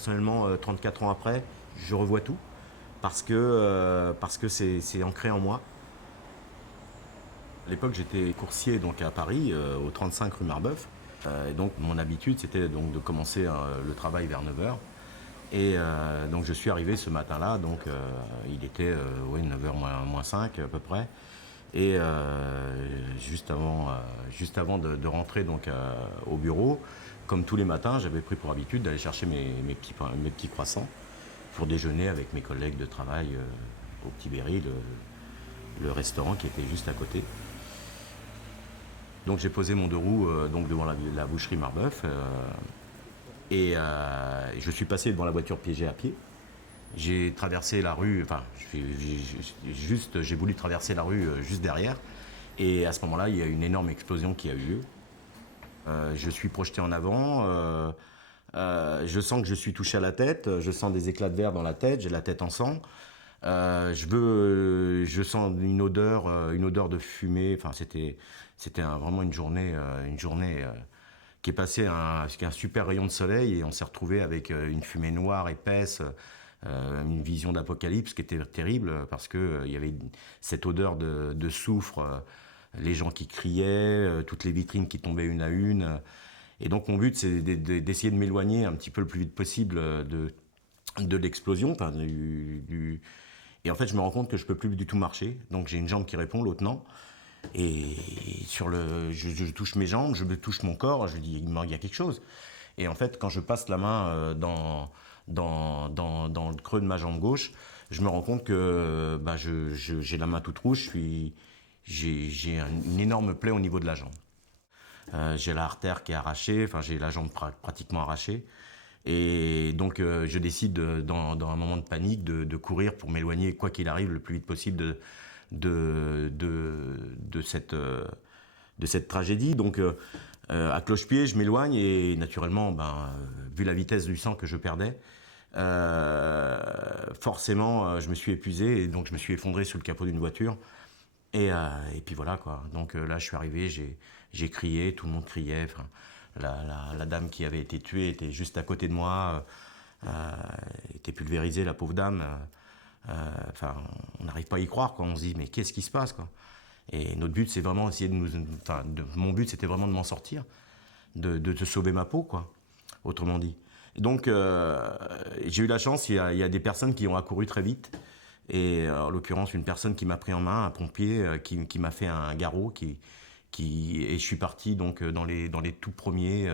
personnellement, 34 ans après, je revois tout parce que c'est ancré en moi. À l'époque, j'étais coursier donc à Paris, au 35 rue Marbeuf. Et donc, mon habitude, c'était donc de commencer le travail vers 9h. Et donc, je suis arrivé ce matin-là, donc il était oui, 9h moins 5 à peu près. Et juste avant de rentrer donc, au bureau, comme tous les matins, j'avais pris pour habitude d'aller chercher mes petits croissants pour déjeuner avec mes collègues de travail au Petit Berry, le restaurant qui était juste à côté. Donc j'ai posé mon deux roues donc devant la boucherie Marbeuf et je suis passé devant la voiture piégée à pied. J'ai traversé la rue, enfin j'ai voulu traverser la rue juste derrière et à ce moment-là il y a une énorme explosion qui a eu lieu. Je suis projeté en avant, je sens que je suis touché à la tête, je sens des éclats de verre dans la tête, j'ai la tête en sang. Je sens une odeur de fumée. Enfin, c'était vraiment une journée qui est passée avec un super rayon de soleil et on s'est retrouvé avec une fumée noire épaisse, une vision d'apocalypse qui était terrible parce que il y avait cette odeur de soufre, les gens qui criaient, toutes les vitrines qui tombaient une à une. Et donc mon but c'est d'essayer de m'éloigner un petit peu le plus vite possible de l'explosion, enfin, et en fait, je me rends compte que je peux plus du tout marcher. Donc j'ai une jambe qui répond, l'autre non. Et je touche mes jambes, je me touche mon corps, je dis il y a quelque chose. Et en fait, quand je passe la main dans le creux de ma jambe gauche, je me rends compte que bah, j'ai la main toute rouge, j'ai une énorme plaie au niveau de la jambe. J'ai l'artère qui est arrachée, enfin j'ai la jambe pratiquement arrachée. Et donc je décide dans un moment de panique de courir pour m'éloigner quoi qu'il arrive le plus vite possible de cette tragédie. Donc à cloche-pied, je m'éloigne et naturellement, vu la vitesse du sang que je perdais, forcément je me suis épuisé et donc je me suis effondré sur le capot d'une voiture. Et puis voilà quoi. Donc là, je suis arrivé, j'ai crié, tout le monde criait. Enfin, la dame qui avait été tuée était juste à côté de moi, était pulvérisée, la pauvre dame. Enfin, on n'arrive pas à y croire quoi. On se dit mais qu'est-ce qui se passe quoi. Et notre but, c'est vraiment essayer mon but, c'était vraiment de m'en sortir, de sauver ma peau quoi. Autrement dit. Et donc j'ai eu la chance, il y a des personnes qui ont accouru très vite. Et en l'occurrence, une personne qui m'a pris en main, un pompier qui m'a fait un garrot, et je suis parti donc dans les tout premiers.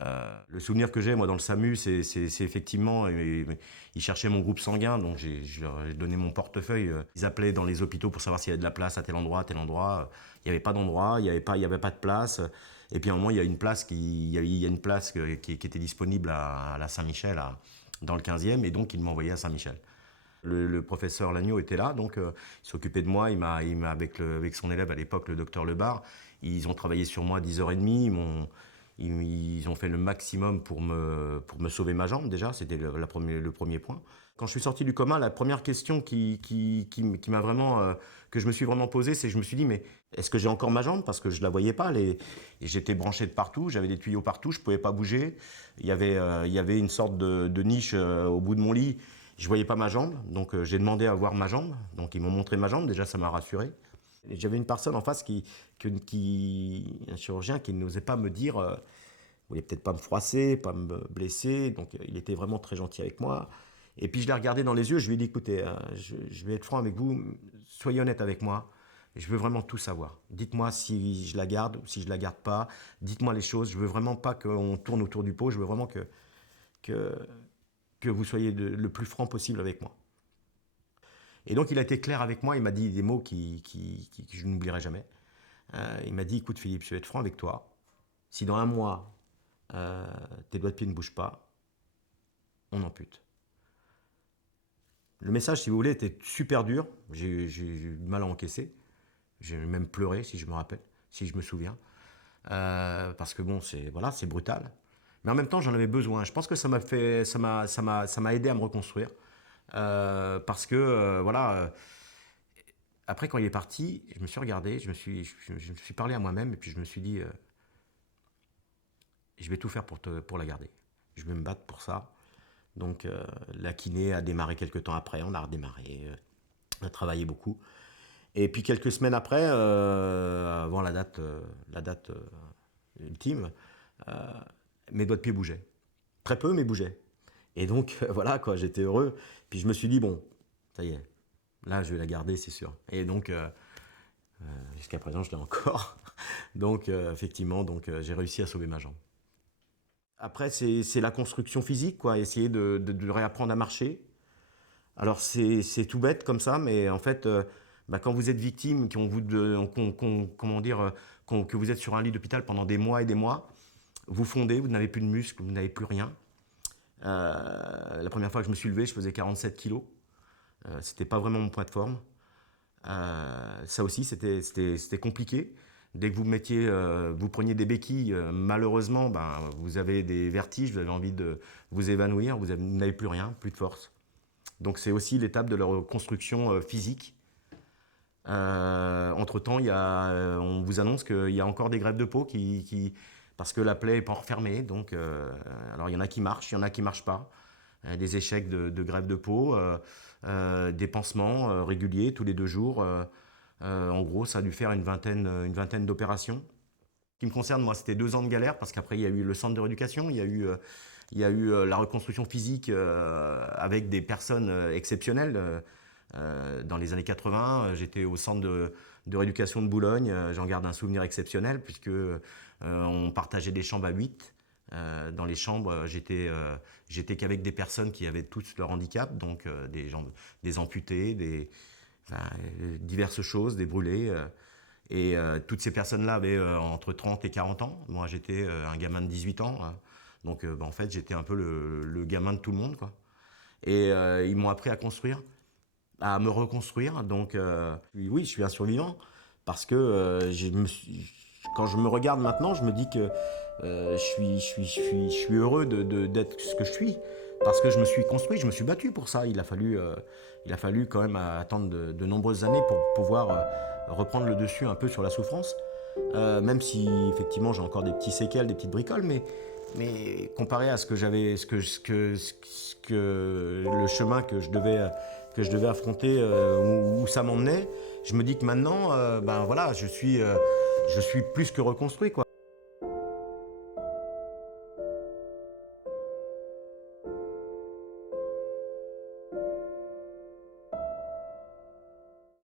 Le souvenir que j'ai moi dans le SAMU, c'est effectivement, ils cherchaient mon groupe sanguin, donc je leur ai donné mon portefeuille. Ils appelaient dans les hôpitaux pour savoir s'il y avait de la place à tel endroit, à tel endroit. Il n'y avait pas d'endroit, il y avait pas de place. Et puis à un moment, il y a une place il y a une place qui était disponible à la Saint-Michel, dans le 15e, et donc ils m'ont envoyé à Saint-Michel. Le professeur Lagneau était là, donc il s'occupait de moi. Il m'a avec son élève à l'époque, le docteur Lebar, ils ont travaillé sur moi 10h30. Ils ont fait le maximum pour me sauver ma jambe déjà. C'était le premier point. Quand je suis sorti du coma, la première question qui m'a vraiment que je me suis vraiment posée, c'est que je me suis dit mais est-ce que j'ai encore ma jambe parce que je la voyais pas. Et j'étais branché de partout, j'avais des tuyaux partout, je pouvais pas bouger. Il y avait une sorte de niche au bout de mon lit. Je voyais pas ma jambe, donc j'ai demandé à voir ma jambe. Donc ils m'ont montré ma jambe, déjà ça m'a rassuré. Et j'avais une personne en face un chirurgien qui n'osait pas me dire, voulait peut-être pas me froisser, pas me blesser, donc il était vraiment très gentil avec moi. Et puis je l'ai regardé dans les yeux, je lui ai dit écoutez, je vais être franc avec vous, soyez honnête avec moi. Je veux vraiment tout savoir. Dites-moi si je la garde ou si je la garde pas. Dites-moi les choses. Je veux vraiment pas qu'on tourne autour du pot. Je veux vraiment que, que vous soyez le plus franc possible avec moi. Et donc il a été clair avec moi, il m'a dit des mots que je n'oublierai jamais. Il m'a dit, écoute Philippe, je vais être franc avec toi. Si dans un mois, tes doigts de pied ne bougent pas, on ampute. Le message, si vous voulez, était super dur. J'ai eu du mal à encaisser. J'ai même pleuré, si je me rappelle, si je me souviens. Parce que bon, c'est brutal. Mais en même temps, j'en avais besoin. Je pense que ça m'a aidé à me reconstruire. Parce que, après, quand il est parti, je me suis regardé, je me suis parlé à moi-même, et puis je me suis dit, je vais tout faire pour la garder. Je vais me battre pour ça. Donc la kiné a démarré quelques temps après, on a redémarré, on a travaillé beaucoup. Et puis quelques semaines après, avant la date ultime, euh, mes doigts de pied bougeaient. Très peu, mais bougeaient. Et donc voilà, quoi, j'étais heureux. Puis je me suis dit, bon, ça y est, là je vais la garder, c'est sûr. Et donc jusqu'à présent, je l'ai encore. Donc effectivement, j'ai réussi à sauver ma jambe. Après, c'est la construction physique, quoi, essayer de réapprendre à marcher. Alors c'est tout bête comme ça, mais en fait, bah, quand vous êtes victime, comment dire, que vous êtes sur un lit d'hôpital pendant des mois et des mois, vous fondez, vous n'avez plus de muscles, vous n'avez plus rien. La première fois que je me suis levé, je faisais 47 kilos. C'était pas vraiment mon poids de forme. Ça aussi, c'était compliqué. Dès que vous preniez des béquilles, malheureusement, ben, vous avez des vertiges, vous avez envie de vous évanouir, vous n'avez plus rien, plus de force. Donc c'est aussi l'étape de la reconstruction physique. Entre-temps, on vous annonce qu'il y a encore des greffes de peau parce que la plaie n'est pas refermée. Donc, alors il y en a qui marchent, il y en a qui ne marchent pas. Des échecs de greffe de peau, des pansements réguliers tous les 2 jours. En gros, ça a dû faire une vingtaine d'opérations. Ce qui me concerne, moi, c'était 2 ans de galère parce qu'après, il y a eu le centre de rééducation, il y a eu la reconstruction physique avec des personnes exceptionnelles. Dans les années 80, j'étais au centre de rééducation de Boulogne. J'en garde un souvenir exceptionnel puisque on partageait des chambres à 8. Dans les chambres, j'étais qu'avec des personnes qui avaient tous leur handicap, donc des amputés, enfin, diverses choses, des brûlés. Et toutes ces personnes-là avaient entre 30 et 40 ans. Moi, j'étais un gamin de 18 ans. Donc, bah, en fait, j'étais un peu le gamin de tout le monde, quoi. Et ils m'ont appris à construire, à me reconstruire. Donc, oui, je suis un survivant. Parce que quand je me regarde maintenant, je me dis que je suis heureux d'être ce que je suis. Parce que je me suis construit, je me suis battu pour ça. Il a fallu quand même attendre de nombreuses années pour pouvoir reprendre le dessus un peu sur la souffrance. Même si effectivement j'ai encore des petits séquelles, des petites bricoles, mais comparé à ce que j'avais, le chemin que je devais affronter, où ça m'emmenait, je me dis que maintenant, ben voilà, je suis plus que reconstruit, quoi.